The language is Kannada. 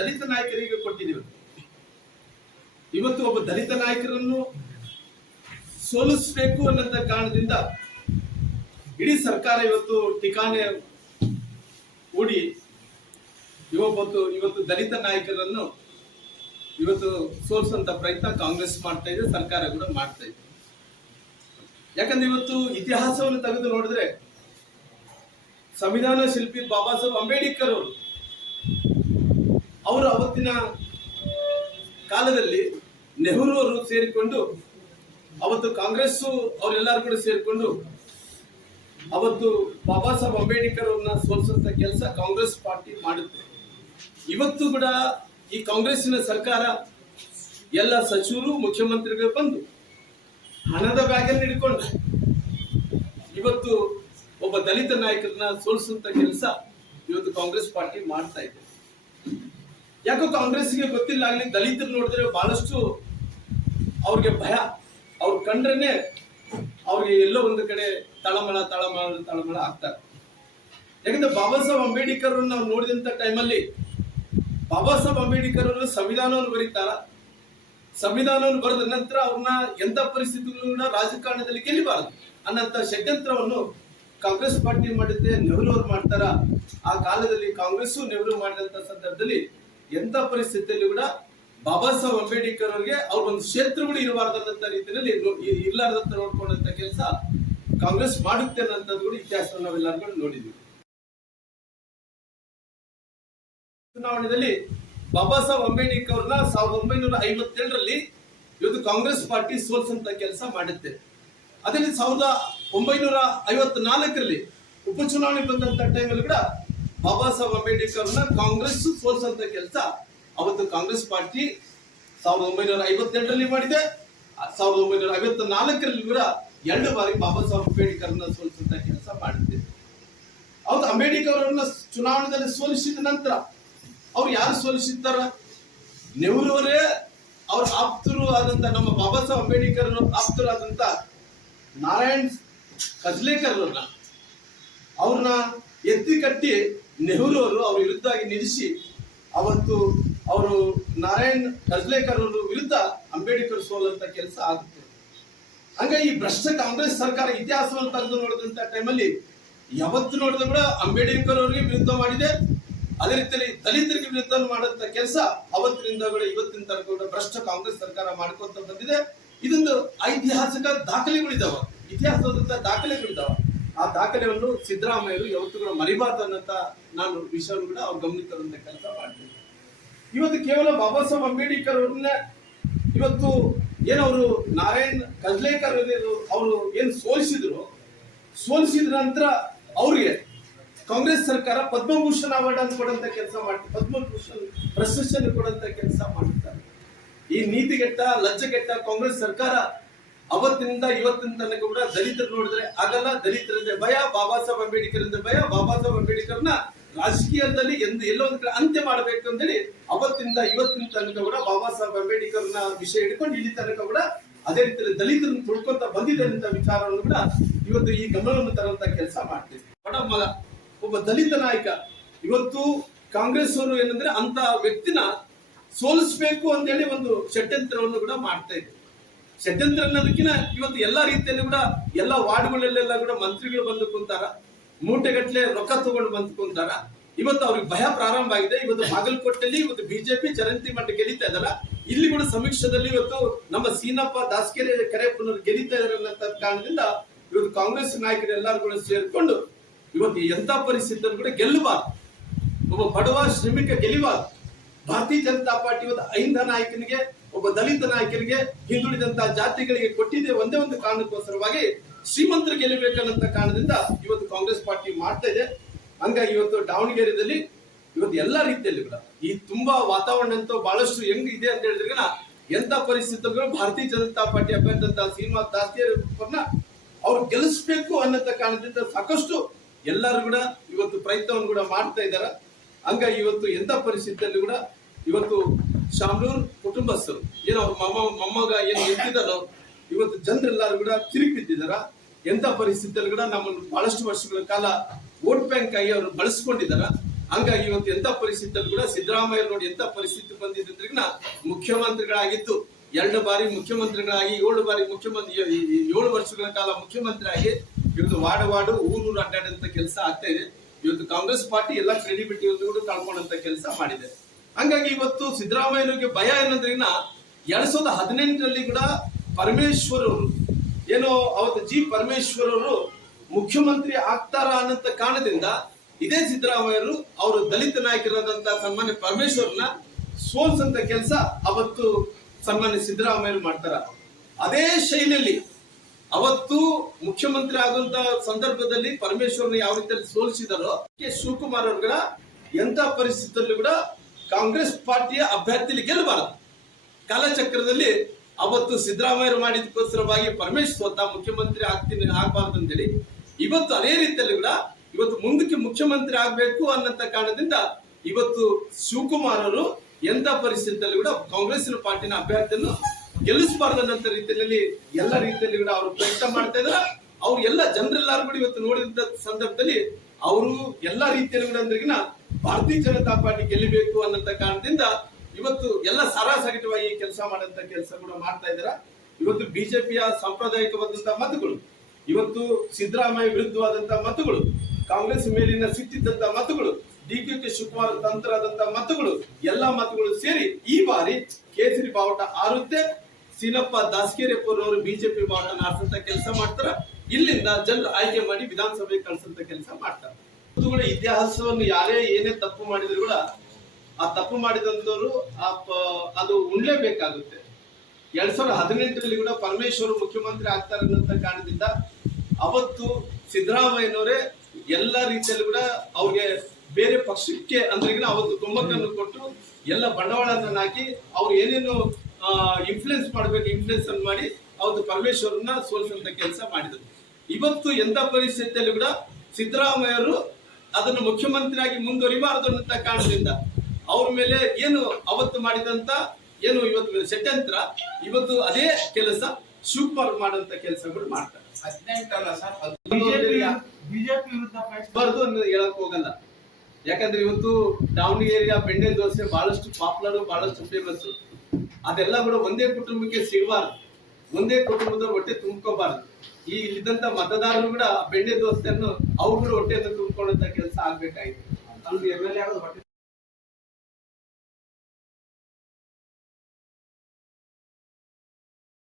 ದಲಿತ ನಾಯಕರಿಗೆ ಕೊಟ್ಟಿದ್ದೀವಿ. ಇವತ್ತು ಒಬ್ಬ ದಲಿತ ನಾಯಕರನ್ನು ಸೋಲಿಸಬೇಕು ಅನ್ನೋಂಥ ಕಾರಣದಿಂದ ಇಡೀ ಸರ್ಕಾರ ಇವತ್ತು ಠಿಕಾಣೆ ಹೂಡಿ ಇವತ್ತು ದಲಿತ ನಾಯಕರನ್ನು ಇವತ್ತು ಸೋಲಿಸುವಂತ ಪ್ರಯತ್ನ ಕಾಂಗ್ರೆಸ್ ಮಾಡ್ತಾ ಇದೆ, ಸರ್ಕಾರ ಕೂಡ ಮಾಡ್ತಾ ಇದೆ. ಯಾಕಂದ್ರೆ ಇವತ್ತು ಇತಿಹಾಸವನ್ನು ತೆಗೆದು ನೋಡಿದ್ರೆ ಸಂವಿಧಾನ ಶಿಲ್ಪಿ ಬಾಬಾ ಸಾಹೇಬ್ ಅಂಬೇಡ್ಕರ್ ಅವರು ಅವತ್ತಿನ ಕಾಲದಲ್ಲಿ ನೆಹರು ಅವರು ಸೇರಿಕೊಂಡು ಅವತ್ತು ಕಾಂಗ್ರೆಸ್ ಅವರೆಲ್ಲರೂ ಕೂಡ ಸೇರಿಕೊಂಡು ಅವತ್ತು ಬಾಬಾ ಸಾಹೇಬ್ ಅಂಬೇಡ್ಕರ್ ಅವ್ರನ್ನ ಸೋಲಿಸುವಂತ ಕೆಲಸ ಕಾಂಗ್ರೆಸ್ ಪಾರ್ಟಿ ಮಾಡುತ್ತೆ. ಇವತ್ತು ಕೂಡ ಈ ಕಾಂಗ್ರೆಸ್ಸಿನ ಸರ್ಕಾರ ಎಲ್ಲ ಸಚಿವರು ಮುಖ್ಯಮಂತ್ರಿಗಳು ಬಂದು ಹಣದ ಬ್ಯಾಗನ್ನು ಹಿಡ್ಕೊಂಡು ಇವತ್ತು ಒಬ್ಬ ದಲಿತ ನಾಯಕರನ್ನ ಸೋಲಿಸುವಂತ ಕೆಲಸ ಇವತ್ತು ಕಾಂಗ್ರೆಸ್ ಪಾರ್ಟಿ ಮಾಡ್ತಾ ಇದೆ. ಯಾಕೋ ಕಾಂಗ್ರೆಸ್ಗೆ ಗೊತ್ತಿಲ್ಲ ಆಗ್ಲಿ, ದಲಿತರು ನೋಡಿದ್ರೆ ಬಹಳಷ್ಟು ಅವ್ರಿಗೆ ಭಯ. ಅವ್ರು ಕಂಡ್ರೇನೆ ಅವ್ರಿಗೆ ಎಲ್ಲೋ ಒಂದು ಕಡೆ ತಳಮಳ ಆಗ್ತಾರೆ. ಯಾಕಂದ್ರೆ ಬಾಬಾ ಸಾಹೇಬ್ ಅಂಬೇಡ್ಕರ್ ನಾವು ನೋಡಿದಂತ ಟೈಮಲ್ಲಿ ಬಾಬಾ ಸಾಹೇಬ್ ಅಂಬೇಡ್ಕರ್ ಅವರು ಸಂವಿಧಾನವನ್ನು ಬರೀತಾರ. ಸಂವಿಧಾನವನ್ನು ಬರೆದ ನಂತರ ಅವ್ರನ್ನ ಎಂತ ಪರಿಸ್ಥಿತಿಗಳು ಕೂಡ ರಾಜಕಾರಣದಲ್ಲಿ ಗೆಲ್ಲಬಾರದು ಅನ್ನಂತ ಷಡ್ಯಂತ್ರವನ್ನು ಕಾಂಗ್ರೆಸ್ ಪಾರ್ಟಿ ಮಾಡಿದ್ದೆ, ನೆಹರು ಅವರು ಮಾಡ್ತಾರ. ಆ ಕಾಲದಲ್ಲಿ ಕಾಂಗ್ರೆಸ್ ನೆಹರು ಮಾಡಿದಂತ ಸಂದರ್ಭದಲ್ಲಿ ಎಂತ ಪರಿಸ್ಥಿತಿಯಲ್ಲಿ ಕೂಡ ಬಾಬಾ ಸಾಹೇಬ್ ಅಂಬೇಡ್ಕರ್ ಅವರಿಗೆ ಅವ್ರ ಒಂದು ಕ್ಷೇತ್ರ ಕೂಡ ಇರಬಾರ್ದಂತ ರೀತಿಯಲ್ಲಿ ಇರ್ಲಾರ್ದಂತ ನೋಡ್ಕೊಂಡಂತ ಕೆಲಸ ಕಾಂಗ್ರೆಸ್ ಮಾಡುತ್ತೆ ಅನ್ನೋದು ಕೂಡ ಇತಿಹಾಸವನ್ನು ನಾವೆಲ್ಲರೂ ನೋಡಿದ್ವಿ. ಚುನಾವಣೆಯಲ್ಲಿ ಬಾಬಾ ಸಾಹೇಬ್ ಅಂಬೇಡ್ಕರ್ ಅವ್ರನ್ನ 1957ರಲ್ಲಿ ಇವತ್ತು ಕಾಂಗ್ರೆಸ್ ಪಾರ್ಟಿ ಸೋಲ್ಸಂತ ಕೆಲಸ ಮಾಡುತ್ತೆ. ಅದರಲ್ಲಿ 1954ರಲ್ಲಿ ಉಪಚುನಾವಣೆ ಬಂದಂತ ಟೈಮಲ್ಲಿ ಕೂಡ ಬಾಬಾ ಸಾಹೇಬ್ ಅಂಬೇಡ್ಕರ್ ಅವ್ರನ್ನ ಕಾಂಗ್ರೆಸ್ ಸೋಲ್ಸಂತ ಕೆಲಸ ಅವತ್ತು ಕಾಂಗ್ರೆಸ್ ಪಾರ್ಟಿ 1958ರಲ್ಲಿ ಮಾಡಿದೆ. 1954ರಲ್ಲಿ ಕೂಡ 2 ಬಾರಿ ಬಾಬಾ ಸಾಹೇಬ್ ಅಂಬೇಡ್ಕರ್ನ ಸೋಲಿಸುವಂತ ಕೆಲಸ ಮಾಡುತ್ತೆ. ಅವತ್ತು ಅಂಬೇಡ್ಕರ್ ಅವರನ್ನ ಚುನಾವಣೆಯಲ್ಲಿ ಸೋಲಿಸಿದ ನಂತರ ಅವ್ರು ಯಾರು ಸೋಲಿಸಿದ್ದಾರ? ನೆಹರು ಅವರೇ ಅವ್ರ ಆಪ್ತರು ಆದಂತ ನಮ್ಮ ಬಾಬಾ ಸಾಹೇಬ್ ಅಂಬೇಡ್ಕರ್ ಆಪ್ತರು ಆದಂತ ನಾರಾಯಣ್ ಕಜ್ಲೇಕರ್ ಅವ್ರನ್ನ ಎತ್ತಿ ಕಟ್ಟಿ ನೆಹರು ಅವರು ಅವ್ರ ವಿರುದ್ಧವಾಗಿ ನಿಲ್ಲಿಸಿ ಅವತ್ತು ಅವರು ನಾರಾಯಣ್ ಕಜ್ಲೇಕರ್ ಅವರು ವಿರುದ್ಧ ಅಂಬೇಡ್ಕರ್ ಸೋಲಂತ ಕೆಲಸ ಆಗುತ್ತೆ. ಹಂಗ ಈ ಭ್ರಷ್ಟ ಕಾಂಗ್ರೆಸ್ ಸರ್ಕಾರ ಇತಿಹಾಸವನ್ನು ತೆಗೆದು ನೋಡಿದಂತ ಟೈಮಲ್ಲಿ ಯಾವತ್ತು ನೋಡಿದ್ರು ಕೂಡ ಅಂಬೇಡ್ಕರ್ ಅವರಿಗೆ ವಿರುದ್ಧ ಮಾಡಿದೆ. ಅದೇ ರೀತಿಯಲ್ಲಿ ದಲಿತರಿಗೆ ವಿರುದ್ಧ ಮಾಡುವಂತ ಕೆಲಸ ಅವತ್ತಿನಿಂದ ಕೂಡ ಇವತ್ತಿನ ತನಕ ಕೂಡ ಭ್ರಷ್ಟ ಕಾಂಗ್ರೆಸ್ ಸರ್ಕಾರ ಮಾಡ್ಕೊಂತ ಬಂದಿದೆ. ಇದೊಂದು ಐತಿಹಾಸಿಕ ದಾಖಲೆಗಳಿದಾವ, ಇತಿಹಾಸದಂತ ದಾಖಲೆಗಳಿದಾವ. ಆ ದಾಖಲೆಯನ್ನು ಸಿದ್ದರಾಮಯ್ಯರು ಯಾವತ್ತೂ ಕೂಡ ಮರಿಬಾರ್ದು ಅನ್ನಂತ ನಾನು ವಿಷಯವನ್ನು ಕೂಡ ಅವ್ರು ಗಮನಿಸುವಂತ ಕೆಲಸ ಮಾಡ್ತೀನಿ. ಇವತ್ತು ಕೇವಲ ಬಾಬಾ ಸಾಹೇಬ್ ಅಂಬೇಡ್ಕರ್ ಅವ್ರನ್ನ ಇವತ್ತು ಏನವರು ನಾರಾಯಣ್ ಕಜ್ಲೇಕರ್ ಅವರು ಏನ್ ಸೋಲಿಸಿದ ನಂತರ ಅವ್ರಿಗೆ ಕಾಂಗ್ರೆಸ್ ಸರ್ಕಾರ ಪದ್ಮಭೂಷಣ ಅವಾರ್ಡ್ ಅಂತ ಕೊಡುವಂತ ಕೆಲಸ ಮಾಡ್ತಾರೆ, ಪದ್ಮಭೂಷಣ್ ಪ್ರಶಸ್ತಿಯನ್ನು ಕೊಡುವಂತ ಕೆಲಸ ಮಾಡುತ್ತಾರೆ. ಈ ನೀತಿಗೆಟ್ಟ ಲಜ್ಜೆಗೆಟ್ಟ ಕಾಂಗ್ರೆಸ್ ಸರ್ಕಾರ ಅವತ್ತಿನಿಂದ ಇವತ್ತಿನ ತನಕ ಕೂಡ ದಲಿತರು ನೋಡಿದ್ರೆ ಆಗಲ್ಲ, ದಲಿತರಿಂದ ಭಯ, ಬಾಬಾ ಸಾಹೇಬ್ ಅಂಬೇಡ್ಕರ್ ಇಂದ ಭಯ, ಬಾಬಾ ಸಾಹೇಬ್ ಅಂಬೇಡ್ಕರ್ನ ರಾಜಕೀಯದಲ್ಲಿ ಎಲ್ಲೋ ಒಂದು ಕಡೆ ಅಂತ್ಯ ಮಾಡಬೇಕು ಅಂತೇಳಿ ಅವತ್ತಿಂದ ಇವತ್ತಿನ ತನಕ ಕೂಡ ಬಾಬಾ ಸಾಹೇಬ್ ಅಂಬೇಡ್ಕರ್ನ ವಿಷಯ ಹಿಡ್ಕೊಂಡು ಇಲ್ಲಿ ತನಕ ಕೂಡ ಅದೇ ರೀತಿಯಲ್ಲಿ ದಲಿತರನ್ನು ತುಳ್ಕೊಂತ ಬಂದಿದೆ ಅಂತ ವಿಚಾರವನ್ನು ಕೂಡ ಇವತ್ತು ಈ ಗಮನವನ್ನು ತರುವಂತ ಕೆಲಸ ಮಾಡ್ತೀವಿ. ಮಗ ಒಬ್ಬ ದಲಿತ ನಾಯಕ ಇವತ್ತು ಕಾಂಗ್ರೆಸ್ ಅವರು ಏನಂದ್ರೆ ಅಂತ ವ್ಯಕ್ತಿನ ಸೋಲಿಸಬೇಕು ಅಂತೇಳಿ ಒಂದು ಷಡ್ಯಂತ್ರವನ್ನು ಕೂಡ ಮಾಡ್ತಾ ಇದೆ. ಷಡ್ಯಂತ್ರ ಅನ್ನೋದಕ್ಕಿಂತ ಇವತ್ತು ಎಲ್ಲಾ ರೀತಿಯಲ್ಲಿ ಕೂಡ ಎಲ್ಲಾ ವಾರ್ಡ್ಗಳಲ್ಲೆಲ್ಲ ಕೂಡ ಮಂತ್ರಿಗಳು ಬಂದು ಕುಂತಾರ, ಮೂಟೆಗಟ್ಟಲೆ ರೊಕ್ಕ ತಗೊಂಡು ಬಂದು ಕುಂತಾರ. ಇವತ್ತು ಅವ್ರಿಗೆ ಭಯ ಪ್ರಾರಂಭ ಆಗಿದೆ. ಇವತ್ತು ಬಾಗಲಕೋಟೆಯಲ್ಲಿ ಇವತ್ತು ಬಿಜೆಪಿ ಚರಂತಿ ಮಟ್ಟ ಗೆಲ್ಲಿತಾ ಇದಾರ. ಇಲ್ಲಿ ಕೂಡ ಸಮೀಕ್ಷೆದಲ್ಲಿ ಇವತ್ತು ನಮ್ಮ ಸೀನಪ್ಪ ದಾಸಕೆರೆ ಕರೆಯಪ್ಪನವರು ಗೆಲ್ಲಿತಾ ಇದಾರೆ ಅನ್ನೋ ಕಾರಣದಿಂದ ಇವತ್ತು ಕಾಂಗ್ರೆಸ್ ನಾಯಕರು ಎಲ್ಲರೂ ಕೂಡ ಸೇರ್ಕೊಂಡು ಇವತ್ತು ಎಂತ ಪರಿಸ್ಥಿತಿಯನ್ನು ಕೂಡ ಗೆಲ್ಲಬಾರ್ದು, ಒಬ್ಬ ಬಡವ ಶ್ರಮಿಕ ಗೆಲ್ಲಬಾರ್ದು. ಭಾರತೀಯ ಜನತಾ ಪಾರ್ಟಿ ಇವತ್ತು ಐಂಧ ನಾಯಕನಿಗೆ, ಒಬ್ಬ ದಲಿತ ನಾಯಕರಿಗೆ, ಹಿಂದುಳಿದಂತಹ ಜಾತಿಗಳಿಗೆ ಕೊಟ್ಟಿದೆ ಒಂದೇ ಒಂದು ಕಾರಣಕ್ಕೋಸ್ಕರವಾಗಿ ಶ್ರೀಮಂತರು ಗೆಲ್ಲಬೇಕನ್ನಂತ ಕಾರಣದಿಂದ ಇವತ್ತು ಕಾಂಗ್ರೆಸ್ ಪಾರ್ಟಿ ಮಾಡ್ತಾ ಇದೆ. ಹಂಗಾಗಿ ಇವತ್ತು ದಾವಣಗೆರೆಯಲ್ಲಿ ಇವತ್ತು ಎಲ್ಲಾ ರೀತಿಯಲ್ಲಿ ಕೂಡ ಈ ತುಂಬಾ ವಾತಾವರಣ ಅಂತೂ ಬಹಳಷ್ಟು ಹೆಂಗ್ ಇದೆ ಅಂತ ಹೇಳಿದ್ರೆ ಎಂತ ಪರಿಸ್ಥಿತಿಗಳು ಭಾರತೀಯ ಜನತಾ ಪಾರ್ಟಿ ಅಭ್ಯರ್ಥಿ ಶ್ರೀನಿವಾಸ್ ದಾಸ್ತಿಯವ್ರನ್ನ ಅವ್ರು ಗೆಲ್ಲಿಸ್ಬೇಕು ಅನ್ನೋ ಕಾರಣದಿಂದ ಸಾಕಷ್ಟು ಎಲ್ಲರೂ ಕೂಡ ಇವತ್ತು ಪ್ರಯತ್ನವನ್ನು ಕೂಡ ಮಾಡ್ತಾ ಇದ್ದಾರೆ. ಹಂಗಾಗಿ ಇವತ್ತು ಎಂತ ಪರಿಸ್ಥಿತಿಯಲ್ಲಿ ಕೂಡ ಇವತ್ತು ಶಾಮನೂರ್ ಕುಟುಂಬಸ್ಥರು ಏನೋ ಅವ್ರ ಮೊಮ್ಮಗ ಏನು ಗೆದ್ದಿದ್ದಾರೋ ಇವತ್ತು ಜನರೆಲ್ಲರೂ ಕೂಡ ಕಿರಿಕ್ ಬಿದ್ದಿದಾರ. ಎಂತ ಪರಿಸ್ಥಿತಿಯಲ್ಲಿ ಕೂಡ ನಮ್ಮನ್ನು ಬಹಳಷ್ಟು ವರ್ಷಗಳ ಕಾಲ ವೋಟ್ ಬ್ಯಾಂಕ್ ಆಗಿ ಅವರು ಬಳಸ್ಕೊಂಡಿದ್ದಾರ. ಹಂಗಾಗಿ ಇವತ್ತು ಎಂತ ಪರಿಸ್ಥಿತಿಯಲ್ಲಿ ಕೂಡ ಸಿದ್ದರಾಮಯ್ಯ ನೋಡಿ ಎಂತ ಪರಿಸ್ಥಿತಿ ಬಂದಿದ್ರಿಂದ ಮುಖ್ಯಮಂತ್ರಿಗಳಾಗಿದ್ದು 2 ಬಾರಿ ಮುಖ್ಯಮಂತ್ರಿಗಳಾಗಿ 7 ಬಾರಿ ಮುಖ್ಯಮಂತ್ರಿ 7 ವರ್ಷಗಳ ಕಾಲ ಮುಖ್ಯಮಂತ್ರಿ ಆಗಿ ಇವತ್ತು ವಾರ್ಡ್ ಊರು ಅಡ್ಡಾಡಂತ ಕೆಲಸ ಆಗ್ತಾ ಇದೆ. ಇವತ್ತು ಕಾಂಗ್ರೆಸ್ ಪಾರ್ಟಿ ಎಲ್ಲ ಕ್ರೆಡಿಬಿಲಿಟಿ ಕೂಡ ಕಳ್ಕೊಂಡಂತ ಕೆಲಸ ಮಾಡಿದೆ. ಹಂಗಾಗಿ ಇವತ್ತು ಸಿದ್ದರಾಮಯ್ಯನಿಗೆ ಭಯ ಏನಂದ್ರಿನ 2018ರಲ್ಲಿ ಕೂಡ ಪರಮೇಶ್ವರ್ ಅವರು ಏನೋ ಅವತ್ತು ಜಿ ಪರಮೇಶ್ವರ್ ಅವರು ಮುಖ್ಯಮಂತ್ರಿ ಆಗ್ತಾರ ಅನ್ನಂತ ಕಾರಣದಿಂದ ಇದೇ ಸಿದ್ದರಾಮಯ್ಯರು ಅವರು ದಲಿತ ನಾಯಕರಾದಂತ ಸನ್ಮಾನ್ಯ ಪರಮೇಶ್ವರ್ನ ಸೋಲ್ಸಂತ ಕೆಲಸ ಅವತ್ತು ಸನ್ಮಾನ್ಯ ಸಿದ್ದರಾಮಯ್ಯರು ಮಾಡ್ತಾರ. ಅದೇ ಶೈಲಿಯಲ್ಲಿ ಅವತ್ತು ಮುಖ್ಯಮಂತ್ರಿ ಆಗುವಂತ ಸಂದರ್ಭದಲ್ಲಿ ಪರಮೇಶ್ವರ್ನ ಯಾವ ರೀತಿಯಲ್ಲಿ ಸೋಲಿಸಿದಾರೋ ಶಿವಕುಮಾರ್ ಅವರುಗಳ ಎಂತ ಪರಿಸ್ಥಿತಿಯಲ್ಲಿ ಕೂಡ ಕಾಂಗ್ರೆಸ್ ಪಾರ್ಟಿಯ ಅಭ್ಯರ್ಥಿಲಿ ಗೆಲ್ಲಬಾರದು. ಕಾಲಚಕ್ರದಲ್ಲಿ ಅವತ್ತು ಸಿದ್ದರಾಮಯ್ಯರು ಮಾಡಿದಕ್ಕೋಸ್ಕರವಾಗಿ ಪರಮೇಶ್ವರ್ ಸ್ವತಃ ಮುಖ್ಯಮಂತ್ರಿ ಆಗಬಾರ್ದು ಅಂತೇಳಿ ಇವತ್ತು ಅದೇ ರೀತಿಯಲ್ಲಿ ಕೂಡ ಇವತ್ತು ಮುಂದಕ್ಕೆ ಮುಖ್ಯಮಂತ್ರಿ ಆಗ್ಬೇಕು ಅನ್ನಂತ ಕಾರಣದಿಂದ ಇವತ್ತು ಶಿವಕುಮಾರ್ ಅವರು ಎಂತ ಪರಿಸ್ಥಿತಿಯಲ್ಲಿ ಕೂಡ ಕಾಂಗ್ರೆಸ್ನ ಪಾರ್ಟಿನ ಅಭ್ಯರ್ಥಿಯನ್ನು ಗೆಲ್ಲಿಸಬಾರ್ದು ಅನ್ನಂತ ರೀತಿಯಲ್ಲಿ ಎಲ್ಲ ರೀತಿಯಲ್ಲಿ ಕೂಡ ಅವರು ಪ್ರಯತ್ನ ಮಾಡ್ತಾ ಇದ್ದಾರೆ. ಅವ್ರು ಎಲ್ಲ ಜನರೆಲ್ಲರೂ ಕೂಡ ಇವತ್ತು ನೋಡಿದಂತ ಸಂದರ್ಭದಲ್ಲಿ ಅವರು ಎಲ್ಲಾ ರೀತಿಯಲ್ಲಿ ಕೂಡ ಅಂದ್ರಿಗಿನ ಭಾರತೀಯ ಜನತಾ ಪಾರ್ಟಿ ಗೆಲ್ಲಬೇಕು ಅನ್ನಂತ ಕಾರಣದಿಂದ ಇವತ್ತು ಎಲ್ಲ ಸಾರಾಸಗಟವಾಗಿ ಕೆಲಸ ಮಾಡಂತ ಕೆಲಸ ಕೂಡ ಮಾಡ್ತಾ ಇದ್ದಾರೆ. ಇವತ್ತು ಬಿಜೆಪಿಯ ಸಾಂಪ್ರದಾಯಿಕವಾದಂತಹ ಮತಗಳು, ಇವತ್ತು ಸಿದ್ದರಾಮಯ್ಯ ವಿರುದ್ಧವಾದಂತಹ ಮತಗಳು, ಕಾಂಗ್ರೆಸ್ ಮೇಲಿನ ಸಿಟ್ಟಿದ್ದಂತ ಮತಗಳು, ಡಿ.ಕೆ. ಶಿವಕುಮಾರ್ ತಂತ್ರಾದಂತಹ ಮತಗಳು, ಎಲ್ಲಾ ಮತಗಳು ಸೇರಿ ಈ ಬಾರಿ ಕೇಸರಿ ಬಾವುಟ ಆರುತ್ತೆ. ಸೀನಪ್ಪ ದಾಸಕೇರಿಯಪ್ಪರು ಅವರು ಬಿಜೆಪಿ ಬಾವುಟ ಆರಿಸಂತ ಕೆಲಸ ಮಾಡ್ತಾರ. ಇಲ್ಲಿಂದ ಜನರು ಆಯ್ಕೆ ಮಾಡಿ ವಿಧಾನಸಭೆಗೆ ಕಳಿಸಂತ ಕೆಲಸ ಮಾಡ್ತಾರೆ. ಕೂಡ ಇತಿಹಾಸವನ್ನು ಯಾರೇ ಏನೇ ತಪ್ಪು ಮಾಡಿದ್ರು ಕೂಡ ಆ ತಪ್ಪು ಮಾಡಿದಂತವರು ಅದು ಉಣ್ಲೇಬೇಕಾಗುತ್ತೆ. 2018ರಲ್ಲಿ ಕೂಡ ಪರಮೇಶ್ವರ್ ಮುಖ್ಯಮಂತ್ರಿ ಆಗ್ತಾರೆ ಅನ್ನೋ ಕಾರಣದಿಂದ ಅವತ್ತು ಸಿದ್ದರಾಮಯ್ಯನವರೇ ಎಲ್ಲ ರೀತಿಯಲ್ಲಿ ಕೂಡ ಅವ್ರಿಗೆ ಬೇರೆ ಪಕ್ಷಕ್ಕೆ ಅಂದ್ರೆ ಅವತ್ತು ಕುಮ್ಮಕ್ಕನ್ನು ಕೊಟ್ಟು ಎಲ್ಲ ಬಂಡವಾಳವನ್ನು ಹಾಕಿ ಅವ್ರು ಏನೇನು ಇನ್ಫ್ಲುಯೆನ್ಸ್ ಮಾಡ್ಬೇಕು ಇನ್ಫ್ಲುಯೆನ್ಸ್ ಅನ್ನು ಮಾಡಿ ಅವತ್ತು ಪರಮೇಶ್ವರನ್ನ ಸೋಲಿಸುವಂತ ಕೆಲಸ ಮಾಡಿದ್ರು. ಇವತ್ತು ಎಂತ ಪರಿಸ್ಥಿತಿಯಲ್ಲಿ ಕೂಡ ಸಿದ್ದರಾಮಯ್ಯರು ಅದನ್ನು ಮುಖ್ಯಮಂತ್ರಿಯಾಗಿ ಮುಂದುವರಿಬಾರದು ಅನ್ನೋ ಕಾರಣದಿಂದ ಅವ್ರ ಮೇಲೆ ಏನು ಅವತ್ತು ಮಾಡಿದಂತ ಏನು ಇವತ್ತು ಷಡ್ಯಂತ್ರ ಇವತ್ತು ಅದೇ ಕೆಲಸ ಶಿವಕುಮಾರ್ ಮಾಡುವಂತ ಕೆಲಸಗಳು ಮಾಡ್ತಾರೆ. 18 ಅಲ್ಲ ಸರ್, ಬಿಜೆಪಿ ವಿರುದ್ಧ ಬರ್ದು ಅಂತ ಹೇಳಕ್ ಹೋಗಲ್ಲ. ಯಾಕಂದ್ರೆ ಇವತ್ತು ದಾವಣಗೆರೆಯ ಬೆಣ್ಣೆ ದೋಸೆ ಬಹಳಷ್ಟು ಪಾಪ್ಯುಲರ್, ಬಹಳಷ್ಟು ಫೇಮಸ್. ಅದೆಲ್ಲ ಕೂಡ ಒಂದೇ ಕುಟುಂಬಕ್ಕೆ ಸಿಗಬಾರ್ದು, ಒಂದೇ ಕುಟುಂಬದ ಹೊಟ್ಟೆ ತುಂಬ್ಕೋಬಾರ್ದು. ಈ ಇಲ್ಲಿದ್ದಂತ ಮತದಾರರು ಕೂಡ ಬೆಣ್ಣೆ ದೋಸೆಯನ್ನು ಅವ್ರು ಕೂಡ ಹೊಟ್ಟೆಯನ್ನು ತುಂಬಿಕೊಳ್ಳುವಂತ ಕೆಲಸ ಆಗ್ಬೇಕಾಗಿದೆ. ಅಲ್ಲಿ MLA ಆಗೋದು